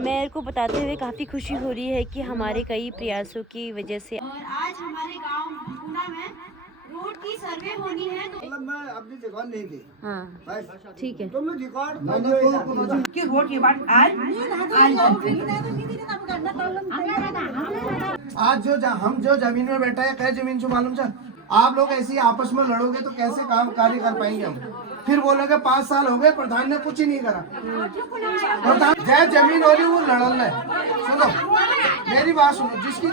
Mayor को बताते हुए काफ़ी खुशी हो रही है कि हमारे कई प्रयासों की वजह से और आज हमारे गांव भकुना में रोड की सर्वे होनी है तो मतलब मैं अपनी जगह नहीं दी। हाँ ठीक है। तो मैं रिकॉर्ड कि रोड के बाद आज हम जो जमीन में बैठा है क्या जमीन जो मालूम चल आप लोग ऐसे ही आपस में लड़ोगे तो कैसे काम कार्य कर पाएंगे हम। फिर बोलोगे 5 साल हो गए प्रधान ने कुछ ही नहीं करा। प्रधान जय जमीन हो रही वो लड़ल है। सुनो मेरी बात सुनो जिसकी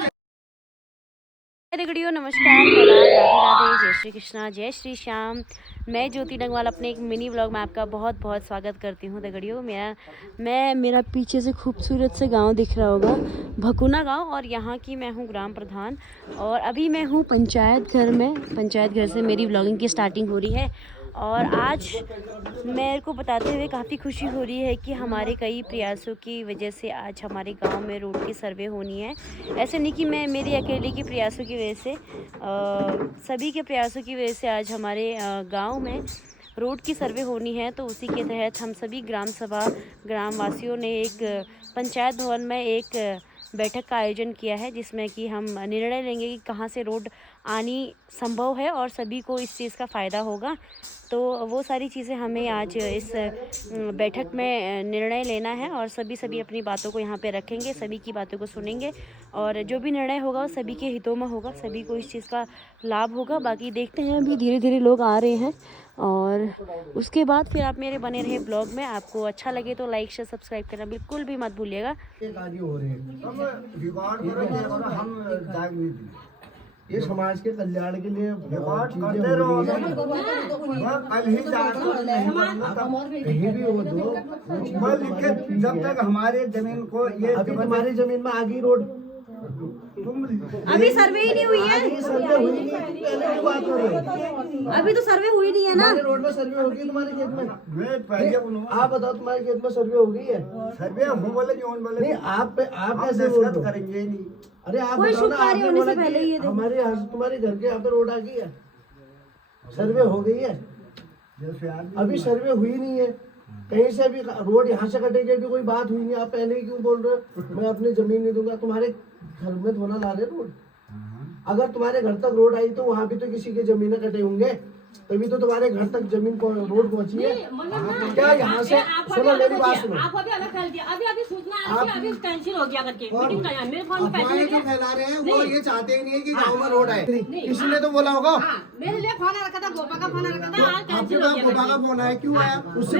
दगड़ियों नमस्कार, राधे राधे, जय श्री कृष्णा, जय श्री श्याम। मैं ज्योति डंगवाल अपने एक मिनी व्लॉग में आपका बहुत बहुत स्वागत करती हूँ। दगड़ियों मेरा पीछे से खूबसूरत से गांव दिख रहा होगा, भकुना गांव, और यहाँ की मैं हूँ ग्राम प्रधान। और अभी मैं हूँ पंचायत घर में। पंचायत घर से मेरी व्लॉगिंग की स्टार्टिंग हो रही है। और आज मेयर को बताते हुए काफ़ी खुशी हो रही है कि हमारे कई प्रयासों की वजह से आज हमारे गांव में रोड की सर्वे होनी है। ऐसे नहीं कि मैं मेरी अकेले की प्रयासों की वजह से, सभी के प्रयासों की वजह से आज हमारे गांव में रोड की सर्वे होनी है। तो उसी के तहत हम सभी ग्राम सभा ग्रामवासियों ने एक पंचायत भवन में एक बैठक का आयोजन किया है, जिसमें कि हम निर्णय लेंगे कि कहाँ से रोड आनी संभव है और सभी को इस चीज़ का फ़ायदा होगा। तो वो सारी चीज़ें हमें आज इस बैठक में निर्णय लेना है और सभी अपनी बातों को यहाँ पे रखेंगे, सभी की बातों को सुनेंगे और जो भी निर्णय होगा वो सभी के हितों में होगा, सभी को इस चीज़ का लाभ होगा। बाकी देखते हैं, अभी धीरे धीरे लोग आ रहे हैं और उसके बाद फिर आप मेरे बने रहे ब्लॉग में। आपको अच्छा लगे तो लाइक शेयर सब्सक्राइब करना बिल्कुल भी मत भूलिएगा। ये समाज के कल्याण के लिए करते रहो। कल ही कहीं भी हो दो जब तक हमारे जमीन को ये अभी तुम्हारी जमीन में आगे रोड अभी सर्वे ही नहीं हुई है। अभी तो सर्वे हुई नहीं है ना। रोड में सर्वे होगी तुम्हारे खेत में। आप बताओ तुम्हारे खेत में सर्वे हो गई है? सर्वे हो बोले नहीं, आप कैसे करेंगे? नहीं अरे आप कोई शुभ कार्य होने से पहले ही हमारे तुम्हारे घर के यहाँ पे रोड आ गई है, सर्वे हो गई है। अभी सर्वे हुई नहीं है, कहीं से भी रोड यहाँ से कटेगी, अभी कोई बात हुई नहीं। आप पहले ही क्यों बोल रहे हो मैं अपनी जमीन नहीं दूंगा? तुम्हारे घर में थोड़ा ला रहे रोड। अगर तुम्हारे घर तक रोड आई तो वहाँ भी तो किसी के जमीनें कटे होंगे, तभी तो तुम्हारे घर तक जमीन रोड पहुंची है। क्या यहाँ से सुनो मेरी बात सुनो। आप अभी अलग कर दिया, अभी सूचना अभी कैंसिल हो गया करके मीटिंग का मेरे फोन में पैसे जो फैला रहे हैं वो ये चाहते ही नहीं है कि गांव में रोड आए। किसी ने तो बोला होगा। मेरे लिए फोन रखा था, गोपा का फोन रखा था, आज कैंसिल हो गया। गोपा का फोन आया, क्यों आया? उससे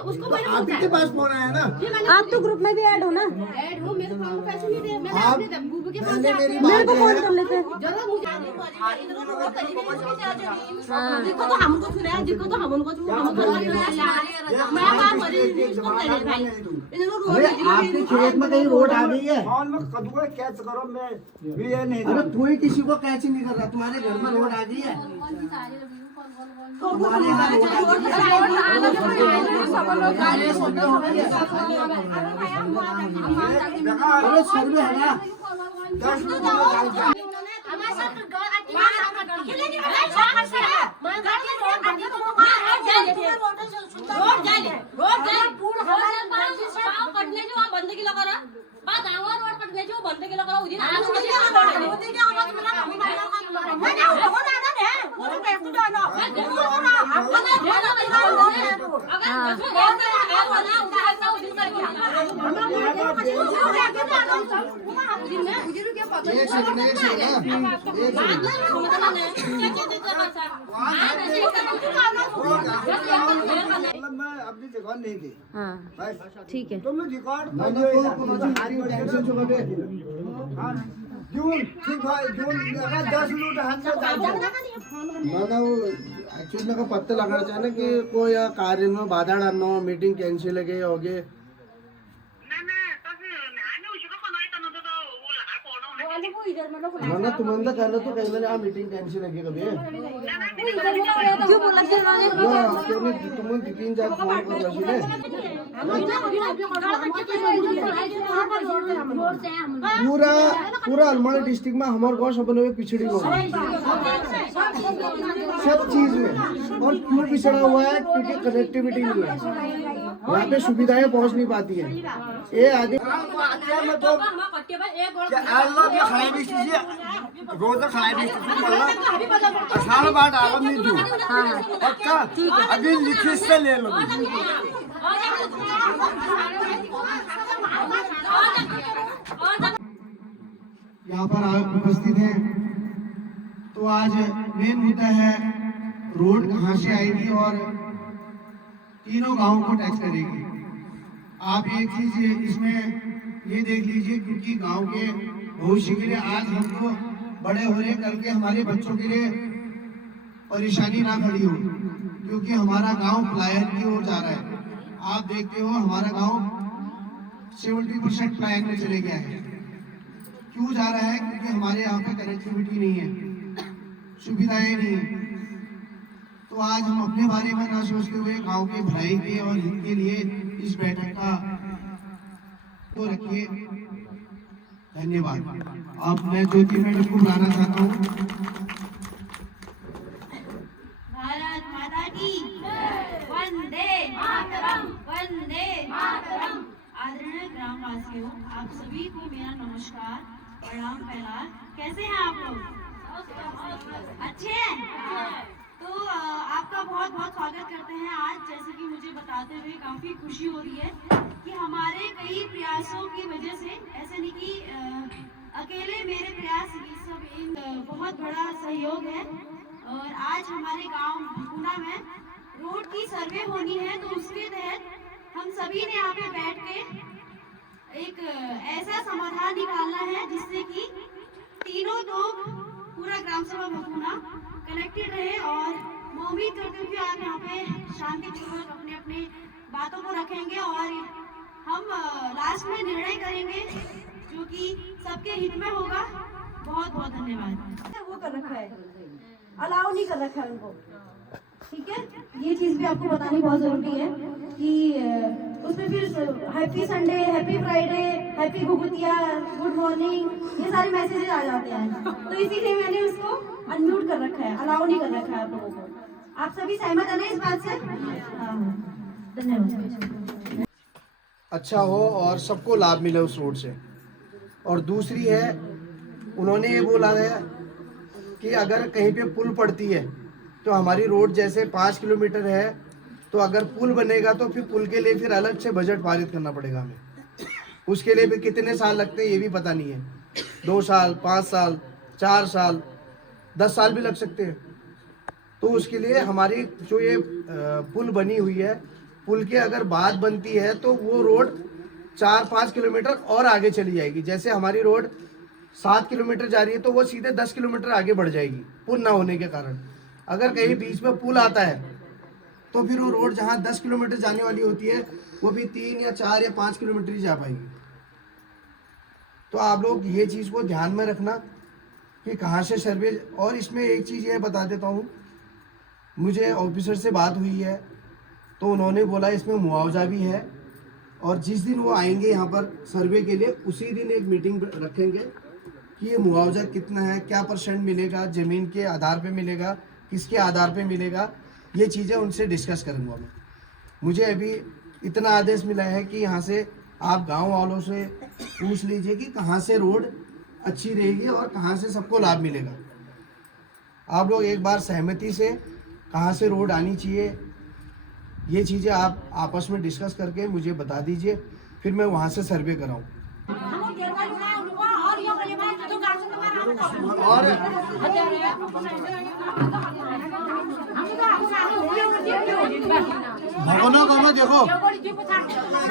उसको मैंने आप ही के पास फोन आया ना। आप तो ग्रुप में भी ऐड हो ना। ऐड हो, मेरे फोन में पैसे नहीं दे, मैंने अपने बूबू के फोन से मेरे को फोन कर लेते। जरूर मुझे जिसको तो हमको सुना है, जिसको तो हम उनको मैं आपके खेत में कहीं रोड आ गई है? कैच करो, मैं ये नहीं। अरे कोई किसी को कैच नहीं कर रहा, तुम्हारे घर में रोड आ गई है। अरे सर्वे है ना, बंदगी लगा रहा रोड पटने जो बंदगी लगा उदी मैं अपनी जगह नहीं दी। हाँ ठीक है। तो मैं रिकॉर्ड एक्चुअली का पत्ता लगाना चाहिए कि कोई कार्य में बाधा डालना हो, मीटिंग कैंसिल है गई होगी। ना तुम्हारा कहना तो कहना मीटिंग कैंसिल है कभी क्यों बोला तुम 3-4 फोन कर पूरा अल्मोड़ा डिस्ट्रिक्ट में हमारे गाँव सपने में पिछड़ी हो सब चीज में। और क्यों पिछड़ा हुआ है? क्योंकि कनेक्टिविटी नहीं है। यहाँ पे सुविधाएं पहुँच नहीं पाती है। ये आदमी रोज खराबी आसान बात आलम नहीं दू पक्का अभी लिखित से ले लो। यहाँ पर आप उपस्थित हैं तो आज मेन मुद्दा है रोड कहाँ से आएगी और तीनों गांवों को टच करेगी। आप एक चीज इसमें ये देख लीजिए क्योंकि गांव के भविष्य के लिए आज हम तो बड़े हो रहे, कल के हमारे बच्चों के लिए परेशानी ना खड़ी हो, क्योंकि हमारा गांव पलायन की ओर जा रहा है। आप देखते हो हमारा गांव 70% पलायन में चले गया है। क्यों जा रहा है? क्योंकि हमारे यहाँ पे कनेक्टिविटी नहीं है, सुविधाएं नहीं है। तो आज हम अपने बारे में ना सोचते हुए गांव के भलाई के और हित के लिए इस बैठक का तो रखिए। धन्यवाद। अब मैं ज्योति मैडम को बुलाना चाहता हूँ। भारत माता की वंदे मातरम, वंदे मातरम। आदरणीय ग्रामवासियों, आप सभी को मेरा नमस्कार, प्रणाम, पहला। कैसे हैं आप लोग? अच्छे हैं? तो आपका बहुत बहुत स्वागत करते हैं। आज जैसे कि मुझे बताते हुए काफी खुशी हो रही है कि हमारे कई प्रयासों की वजह से, ऐसे नहीं कि अकेले मेरे प्रयास, ये सब एक बहुत बड़ा सहयोग है। और आज हमारे गांव भगुना में रोड की सर्वे होनी है, तो उसके तहत हम सभी ने यहाँ पे बैठ के एक ऐसा समाधान निकालना है जिससे कि तीनों लोग, पूरा ग्राम सभा भगुना कनेक्टेड रहे। और मैं उम्मीद करती हूँ कि आप यहाँ पे शांतिपूर्वक अपने अपने बातों को रखेंगे और हम लास्ट में निर्णय करेंगे जो कि सबके हित में होगा। बहुत बहुत धन्यवाद। वो कर रखा है, अलाउ नहीं कर रखा है उनको, ठीक है। ये चीज भी आपको बतानी बहुत जरूरी है कि उसमें फिर happy Sunday, happy Friday, happy Ghughutiya, good morning, ये सारे मैसेजेस आ जाते हैं। तो इसीलिए मैंने उसको अनम्यूट कर रखा है, अलाउ नहीं कर रखा है आप लोगों को। आप सभी सहमत है ना इस बात से? हाँ, धन्यवाद। अच्छा हो और सबको लाभ मिले उस रोड से। और दूसरी है, उन्होंने ये बोला है कि अगर कहीं पे पुल पड़ती है तो हमारी रोड जैसे 5 किलोमीटर है, तो अगर पुल बनेगा तो फिर पुल के लिए फिर अलग से बजट पारित करना पड़ेगा हमें। उसके लिए भी कितने साल लगते हैं ये भी पता नहीं है। 2 साल, 5 साल, 4 साल, 10 साल भी लग सकते हैं। तो उसके लिए हमारी जो ये पुल बनी हुई है, पुल के अगर बात बनती है तो वो रोड 4-5 किलोमीटर और आगे चली जाएगी। जैसे हमारी रोड 7 किलोमीटर जा रही है तो वो सीधे 10 किलोमीटर आगे बढ़ जाएगी पुल ना होने के कारण। अगर कहीं बीच में पुल आता है तो फिर वो रोड जहाँ 10 किलोमीटर जाने वाली होती है वो भी 3 या 4 या 5 किलोमीटर ही जा पाएगी। तो आप लोग ये चीज़ को ध्यान में रखना कि कहाँ से सर्वे। और इसमें एक चीज़ ये बता देता हूँ, मुझे ऑफिसर से बात हुई है तो उन्होंने बोला इसमें मुआवजा भी है, और जिस दिन वो आएंगे यहाँ पर सर्वे के लिए उसी दिन एक मीटिंग रखेंगे कि ये मुआवजा कितना है, क्या % मिलेगा, ज़मीन के आधार पे मिलेगा, किसके आधार पे मिलेगा, ये चीज़ें उनसे डिस्कस करूँगा मैं। मुझे अभी इतना आदेश मिला है कि यहाँ से आप गांव वालों से पूछ लीजिए कि कहाँ से रोड अच्छी रहेगी और कहाँ से सबको लाभ मिलेगा। आप लोग एक बार सहमति से कहाँ से रोड आनी चाहिए, ये चीज़ें आप आपस में डिस्कस करके मुझे बता दीजिए, फिर मैं वहाँ से सर्वे कराऊँ। और भगवानों को देखो,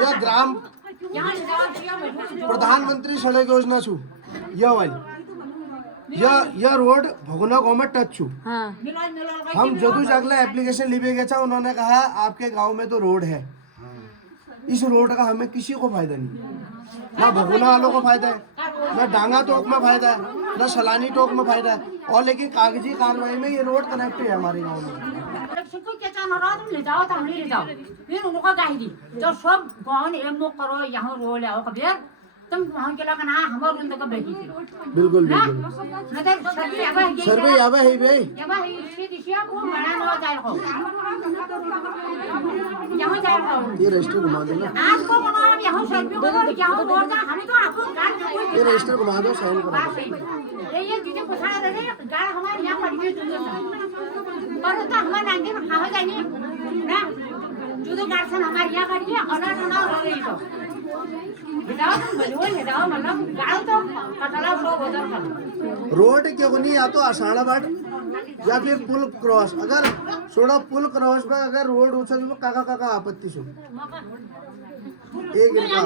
यह ग्राम प्रधानमंत्री सड़क योजना छू, यह वाली यह रोड भगोना गाँव में टच छू। हाँ। हम जदू जागला एप्लीकेशन लिबे गया, उन्होंने कहा आपके गांव में तो रोड है, इस रोड का हमें किसी को फायदा नहीं, ना भगोना वालों को फायदा है, ना डांगा टोक में फायदा है, ना सलानी टोक में फायदा है, और लेकिन कागजी कार्रवाई में ये रोड कनेक्ट है हमारे गांव में। ले जाओ तो ले जाओ, फिर उनको गाइडी तो सब गाँव ने एक मुख करो यहाँ रोड आओ कभी तुम वहाँ के लोग ना हमारे उन तक बैठी थी बिल्कुल ना बिल्कुल न तो सर्वे अब है सर्वे याबा है भाई जब है इसकी दिशा को बड़ा ना जाए हो यहाँ जाए हो ये रजिस्टर घुमा दो ना आपको बना यहाँ सर्वे को क्या हो बोल रहा हमें तो आपको गाड़ ये रजिस्टर घुमा दो साइन करा दो ये चीजें पूछा रहे गाड़ हमारे यहाँ पड़ी हुई पर तो हमारे नांगे में खावा जाएंगे ना जुदो गाड़ से हमारे यहाँ गाड़ी है और ना हो रही तो हिदाओ तुम बजो हिदाओ मतलब गाड़ तो कटला फ्लो बदल कर रोड क्यों नहीं या तो आषाढ़ा बाट या फिर पुल क्रॉस अगर सोडा पुल क्रॉस में अगर रोड उछल तो काका काका आपत्ति सो एक गिरका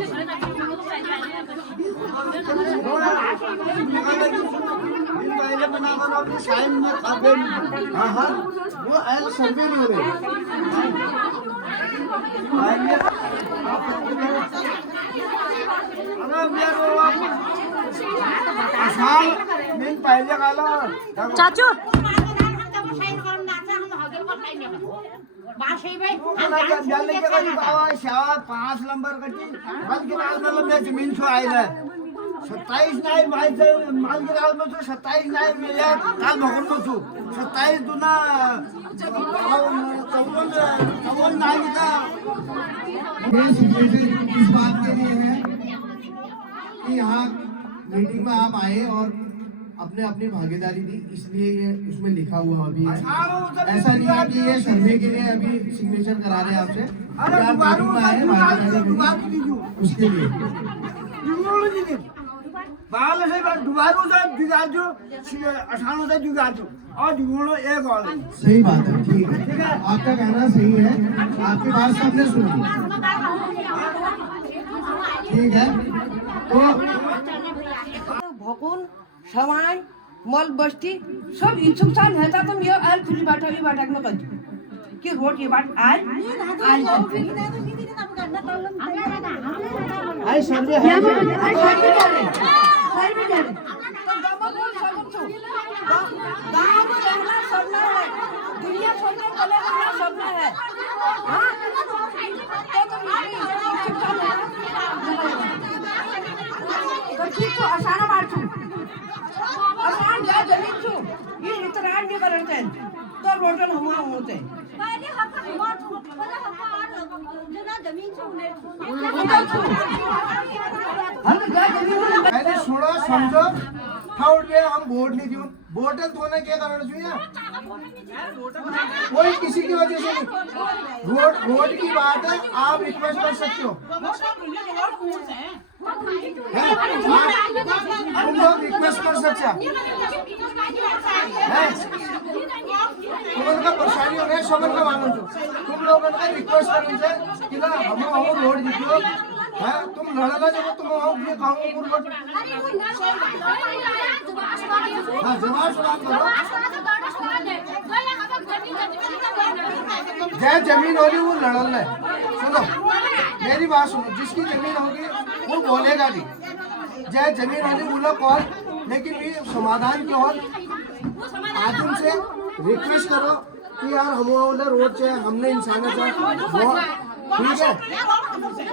पहले बना बना अपनी साइन में खाते हाँ हाँ वो एल सर्वे नहीं हो रहे आसान दिन पहले काला चाचू जल्दी के करीब आवा शावा 5 नंबर कटी माल के नाल मतलब मैं जमीन से आइला 27 नाई माल के नाल में तो 27 नाई मिला काल भगन में छु 27 दुना 54 नाई का ये सिचुएशन इस बात के लिए है कि यहाँ मीटिंग में आप आए और अपने अपनी भागीदारी दी इसलिए ये उसमें लिखा हुआ अभी है। ऐसा नहीं है कि ये सर्वे के लिए अभी सिग्नेचर करा रहे हैं आपसे आप मीटिंग में आए भागीदारी दी उसके लिए बाल से दुबारू से जुगाजो 98 से जुगाजो और जुगोड़ो एक और सही बात है ठीक है आपका कहना सही है आपकी बात सबने सुनी ठीक है तो भकुन सवाई मल बस्ती सब इच्छुक छन् हेता त यो आल खुली बाटा में कति कि रोड ये बाट आल आई सर्वे है गाँव में रहना सपना है दुनिया छोड़कर चले जाना सपना है हाँ? तो ठीक तो असाना बाटू असान जा जमीन छु ये इतरान नहीं करते तो रोटल हुआ होते पहले सुनो समझो थर्ड पे हम वोट नहीं दियो वोटल तो क्या करना चाहिए कोई किसी की वजह से नहीं वोट की बात है आप रिक्वेस्ट कर सकते हो तुम लोग रिक्वेस्ट कर सकते हो तुम का परेशानी हो रहा है समझ का मानो तुम लोगों का रिक्वेस्ट करनी चाहिए कि ना हम वोट दीजिए है तुम लड़ना जब तुम ये खाओ वोट हाँ जवाब करो जय जमीन होगी वो लड़ना है सुनो मेरी बात सुनो जिसकी जमीन होगी वो बोलेगा नहीं जय जमीन होगी वो लोग कौन लेकिन ये समाधान क्यों आज उनसे रिक्वेस्ट करो कि यार हम रोड से हमने इंसान ठीक है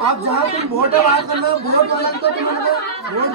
आप जहाँ तुम वोट बात करना वोट वाला तो तुम वोट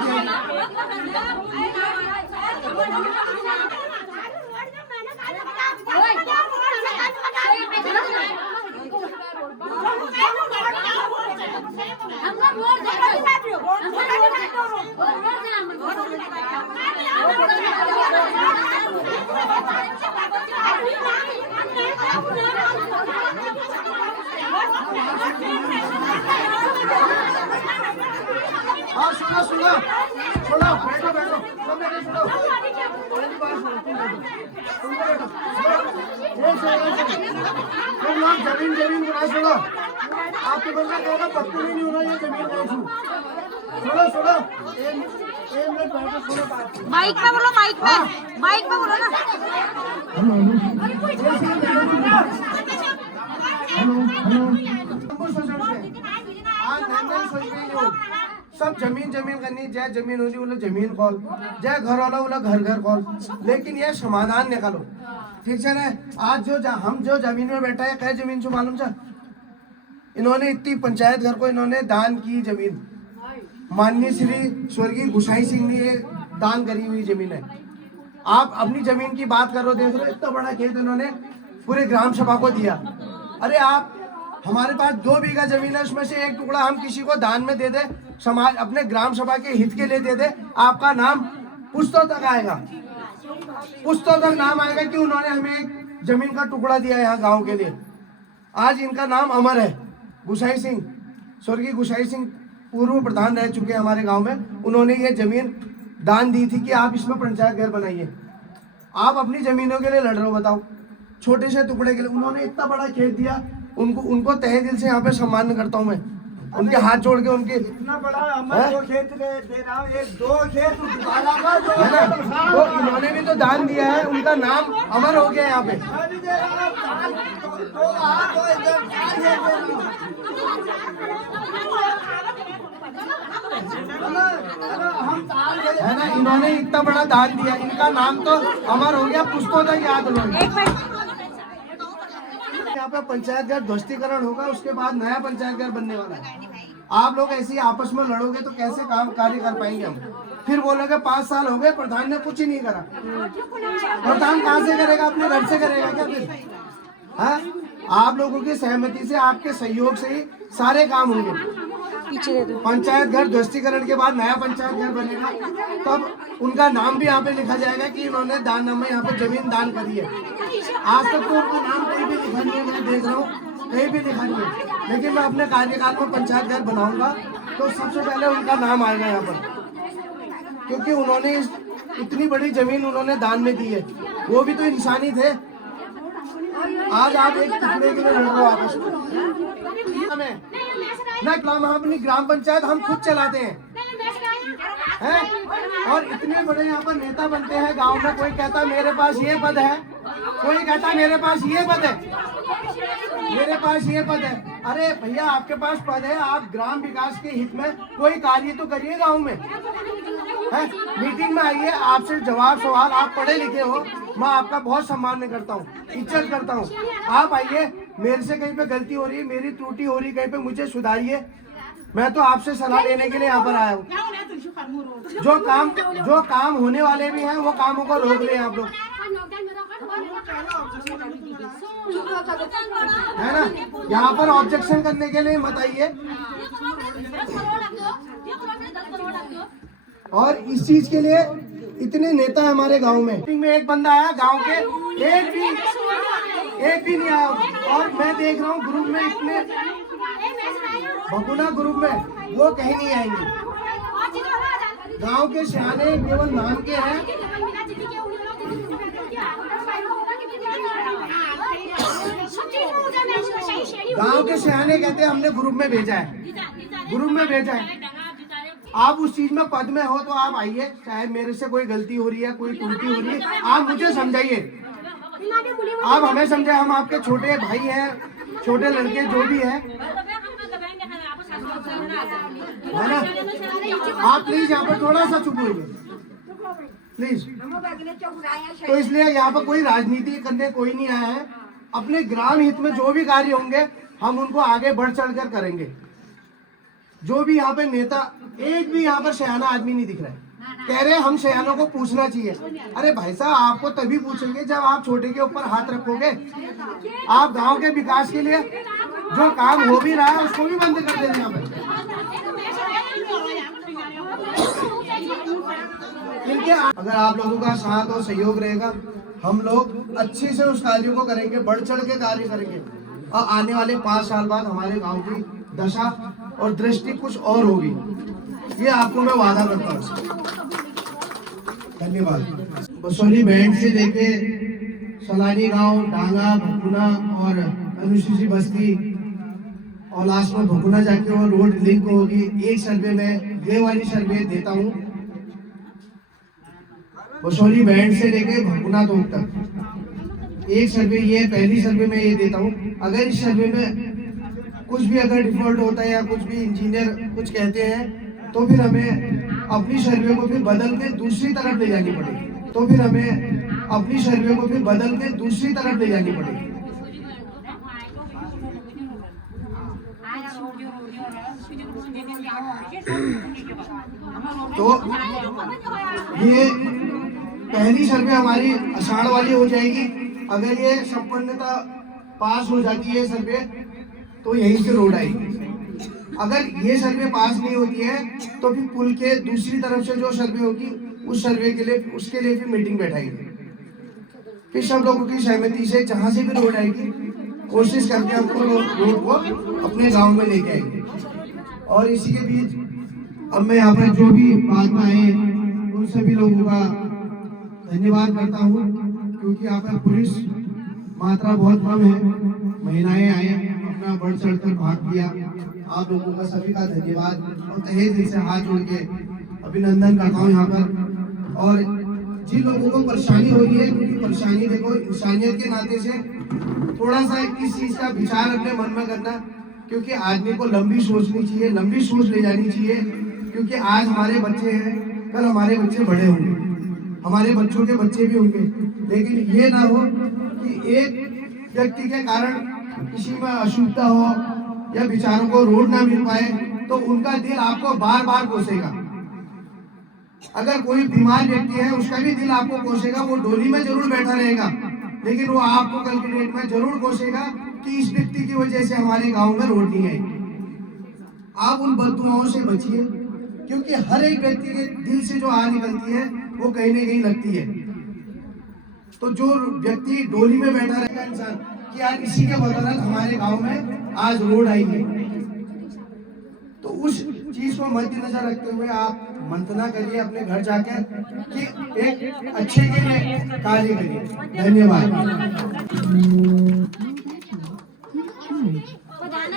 हाँ सुनो सुनो सुनो बैठो बैठो सब बैठो सुनो मेरी बात सुनो तुम बैठो तुम लोग जमीन बनाए सुनो आपके बंदा कहेगा पत्तू नहीं होना ये जमीन नहीं सुनो सुनो एक मिनट बैठो सुनो बात माइक में बोलो माइक में बोलो ना सब जमीन करनी जय जमीन होगी बोले जमीन कॉल जय घर वाला बोला घर कॉल लेकिन ये समाधान निकालो ठीक है ना आज हम जो जमीन में बैठा है कई जमीन से मालूम था इन्होंने इतनी पंचायत घर को इन्होंने दान की जमीन माननीय श्री स्वर्गीय गुसाई सिंह ने ये दान करी हुई जमीन है। आप अपनी जमीन की बात करो, देख रहे हो इतना बड़ा खेत इन्होंने पूरे ग्राम सभा को दिया। अरे आप, हमारे पास 2 बीघा जमीन है, उसमें से एक टुकड़ा हम किसी को दान में दे दे, समाज अपने ग्राम सभा के हित के लिए दे दे, आपका नाम पुश्तों तक आएगा, पुश्तों तक नाम आएगा कि उन्होंने हमें एक जमीन का टुकड़ा दिया यहाँ गाँव के लिए। आज इनका नाम अमर है। गुसाई सिंह, स्वर्गीय गुसाई सिंह पूर्व प्रधान रह चुके हैं हमारे गांव में। उन्होंने ये जमीन दान दी थी कि आप इसमें पंचायत घर बनाइए। आप अपनी जमीनों के लिए लड़ रहे हो, बताओ, छोटे से टुकड़े के लिए। उन्होंने इतना बड़ा खेत दिया, उनको तहे दिल से यहाँ पे सम्मान करता हूँ मैं, उनके हाथ जोड़ के। उनके इतना बड़ा अमर 2 खेत दे रहा हूँ, 2 खेत दोबारा का है ना, तो इन्होंने भी तो दान दिया है, उनका नाम अमर हो गया यहाँ पे। है ना, इन्होंने इतना बड़ा दान दिया, इनका नाम तो अमर हो गया, पुश्तों तक याद लोग। यहाँ पे पंचायत घर ध्वस्तीकरण होगा, उसके बाद नया पंचायत घर बनने वाला है। आप लोग ऐसे ही आपस में लड़ोगे तो कैसे काम कार्य कर पाएंगे हम? फिर बोलोगे 5 साल हो गए, प्रधान ने कुछ ही नहीं करा। प्रधान कहाँ से करेगा? अपने घर से करेगा क्या फिर? हाँ, आप लोगों की सहमति से, आपके सहयोग से ही सारे काम होंगे। पीछे दे दो। पंचायत घर ध्वस्तीकरण के बाद नया पंचायत घर बनेगा, तब उनका नाम भी यहाँ पे लिखा जाएगा कि इन्होंने दान नामे यहाँ पे जमीन दान करी है। आज तक तो उनका नाम कहीं भी लिखा नहीं है, मैं देख रहा हूँ कहीं भी लिखा नहीं है, लेकिन मैं अपने कार्यकाल में पंचायत घर बनाऊंगा तो सबसे पहले उनका नाम आएगा यहाँ पर, क्योंकि उन्होंने इतनी बड़ी जमीन उन्होंने दान में दी है। वो भी तो इंसानी थे। आज आप एक टुकड़े के लिए लड़ रहे हो आपस में। हम अपनी ग्राम पंचायत हम खुद चलाते हैं, और इतने बड़े यहाँ पर नेता बनते हैं गांव में। कोई कहता मेरे पास ये पद है, कोई कहता मेरे पास ये पद है, मेरे पास ये पद है। अरे भैया, आपके पास पद है, आप ग्राम विकास के हित में कोई कार्य तो करिए गांव में, है? मीटिंग में आइए, आपसे जवाब सवाल, आप पढ़े लिखे हो, मैं आपका बहुत सम्मान करता हूँ, इज्जत करता हूँ। आप आइए, मेरे से कहीं पे गलती हो रही है, मेरी त्रुटि हो रही है कहीं पे, मुझे सुधारिए। मैं तो आपसे सलाह लेने के लिए यहाँ पर आया हूँ। जो काम होने वाले भी हैं, वो कामों को रोक ले आप लोग, है ना। यहाँ पर ऑब्जेक्शन करने के लिए मत आइए। और इस चीज के लिए इतने नेता है हमारे गांव में एक बंदा आया गांव के, एक भी नहीं आया। और मैं देख रहा हूँ ग्रुप में, इतने भगुना ग्रुप में, वो कहीं नहीं आएंगे। गांव के सियाने केवल नाम के हैं। गांव के सियाने कहते हैं हमने ग्रुप में भेजा है, ग्रुप में भेजा है। आप उस चीज में पद में हो तो आप आइए, चाहे मेरे से कोई गलती हो रही है, कोई त्रुटि हो रही है, आप मुझे समझाइए, आप हमें समझाए। हम आपके छोटे भाई हैं, छोटे लड़के जो भी है ना। आप प्लीज यहाँ पर थोड़ा सा चुप होइए प्लीज। तो इसलिए यहाँ पर कोई राजनीति करने कोई नहीं आया है। अपने ग्राम हित में जो भी कार्य होंगे हम उनको आगे बढ़ चढ़ कर करेंगे। जो भी यहाँ पे नेता, एक भी यहाँ पर सयाना आदमी नहीं दिख रहा है। कह रहे हैं हम सयानों को पूछना चाहिए। अरे भाई साहब, आपको तभी पूछेंगे जब आप छोटे के ऊपर हाथ रखोगे। आप गांव के विकास के लिए जो काम हो भी रहा है उसको भी बंद कर देंगे यहाँ पे। इनके अगर आप लोगों का साथ और सहयोग रहेगा, हम लोग अच्छे से उस कार्य को करेंगे, बढ़ चढ़ के कार्य करेंगे। और आने वाले 5 साल बाद हमारे गांव की दशा और दृष्टि कुछ और होगी, ये आपको मैं वादा करता हूँ। धन्यवाद। बसोली बैंड से लेके सलानी गांव, डांगा, भकुना और अनुसूची बस्ती और लास्ट में भकुना जाके वो रोड लिंक होगी। एक सर्वे में ये वाली सर्वे देता हूँ, बसोली बैंड से लेके भकुना तोक तक एक सर्वे, ये पहली सर्वे में ये देता हूँ। अगर इस सर्वे में कुछ भी अगर डिफॉल्ट होता है या कुछ भी इंजीनियर कुछ कहते हैं तो फिर हमें अपनी सर्वे को फिर बदल के दूसरी तरफ ले जानी पड़ेगी। तो फिर हमें अपनी सर्वे को फिर बदल के दूसरी तरफ ले जानी पड़ेगी। तो ये पहली सर्वे हमारी आषाढ़ वाली हो जाएगी। अगर ये संपन्नता पास हो जाती है सर्वे तो यहीं से रोड आएगी। अगर ये सर्वे पास नहीं होती है तो फिर पुल के दूसरी तरफ से जो सर्वे होगी उस सर्वे के लिए उसके लिए फिर मीटिंग बैठाएंगे। फिर सब लोगों की सहमति से जहां से भी रोड आएगी कोशिश करके हमको रोड को अपने गांव में लेके आएंगे। और इसी के बीच अब मैं यहाँ पर जो भी बात आए उन सभी लोगों का धन्यवाद करता हूँ, क्योंकि यहाँ पर पुलिस मात्रा बहुत कम है, महिलाएं आए अपना बढ़ चढ़ कर भाग लिया। आप लोगों का सभी का धन्यवाद और तहे दिल से हाथ जोड़ के अभिनंदन करता हूँ यहाँ पर। और जिन लोगों को परेशानी हो रही है उनकी परेशानी देखो, इंसानियत के नाते से थोड़ा सा इस चीज का विचार अपने मन में करना, क्योंकि आदमी को लंबी सोचनी चाहिए, लंबी सोच ले जानी चाहिए। क्योंकि आज हमारे बच्चे हैं, कल हमारे बच्चे बड़े होंगे, हमारे बच्चों के बच्चे भी होंगे। लेकिन ये ना हो कि एक व्यक्ति के कारण किसी में अशुद्धता हो या बेचारों को रोड ना मिल पाए तो उनका दिल आपको बार बार कोसेगा। अगर कोई बीमार व्यक्ति है उसका भी दिल आपको कोसेगा, वो डोली में जरूर बैठा रहेगा लेकिन वो आपको कल के डेट में जरूर कोसेगा कि इस व्यक्ति की वजह से हमारे गांव में रोड नहीं आई। आप उन बददुआओं से बचिए, क्योंकि हर एक व्यक्ति के दिल से जो आग निकलती है वो कहीं ना कहीं लगती है। तो जो व्यक्ति डोली में बैठा रहेगा इंसान कि यार इसी के बदौलत हमारे गांव में आज रोड आई है, तो उस चीज को मद्देनजर रखते हुए आप मंथना करिए अपने घर जाकर कि एक अच्छे के लिए कार्य करिए। धन्यवाद। प्रधान